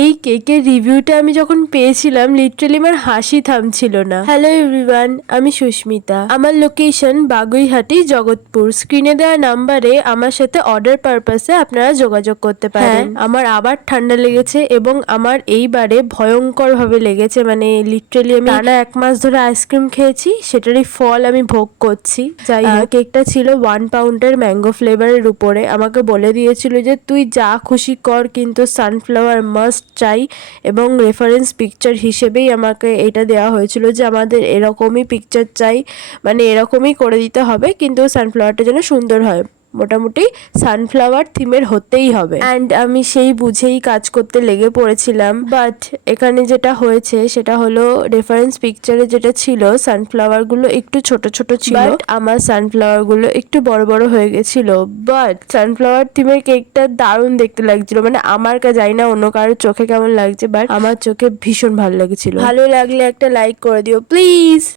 এই কেকের রিভিউটা আমি যখন পেয়েছিলাম লিটারালি আমার হাসি থামছিল না। হ্যালো এভরিওয়ান, আমি সুস্মিতা। আমার লোকেশন বাগুইহাটি, জগৎপুর। স্ক্রিনে দেওয়া নাম্বারে আমার সাথে অর্ডার পারপাসে আপনারা যোগাযোগ করতে পারেন। আমার আবার ঠান্ডা লেগেছে এবং আমার এইবারে ভয়ঙ্কর ভাবে লেগেছে, মানে লিটারালি আমি টানা 1 মাস ধরে আইসক্রিম খেয়েছি, সেটারই ফল আমি ভোগ করছি। যাই হোক, কেকটা ছিল 1 পাউন্ডের ম্যাঙ্গো ফ্লেভারের উপরে। আমাকে বলে দিয়েছিল যে তুই যা খুশি কর, কিন্তু সানফ্লাওয়ার মাস্ট চাই, এবং রেফারেন্স পিকচার হিসেবেই আমাকে এটা দেওয়া হয়েছিল যে আমাদের এরকমই পিকচার চাই, মানে এরকমই করে দিতে হবে, কিন্তু সানফ্লাওয়ারটা যেন সুন্দর হয়, মোটামুটি সানফ্লাওয়ার থিমের হতেই হবে। অ্যান্ড আমি সেই বুঝেই কাজ করতে লেগে পড়েছিলাম। বাট এখানে যেটা হয়েছে সেটা হলো, রেফারেন্স পিকচারে যেটা ছিল সানফ্লাওয়ার গুলো একটু ছোট ছোট ছিল, বাট আমার সানফ্লাওয়ার গুলো একটু বড় বড় হয়ে গেছিল। বাট সানফ্লাওয়ার থিমের কেকটা দারুণ দেখতে লাগছিল, মানে আমার জানি না অন্য কারোর চোখে কেমন লাগছে, বাট আমার চোখে ভীষণ ভালো লেগেছিল। ভালো লাগলে একটা লাইক করে দিও প্লিজ।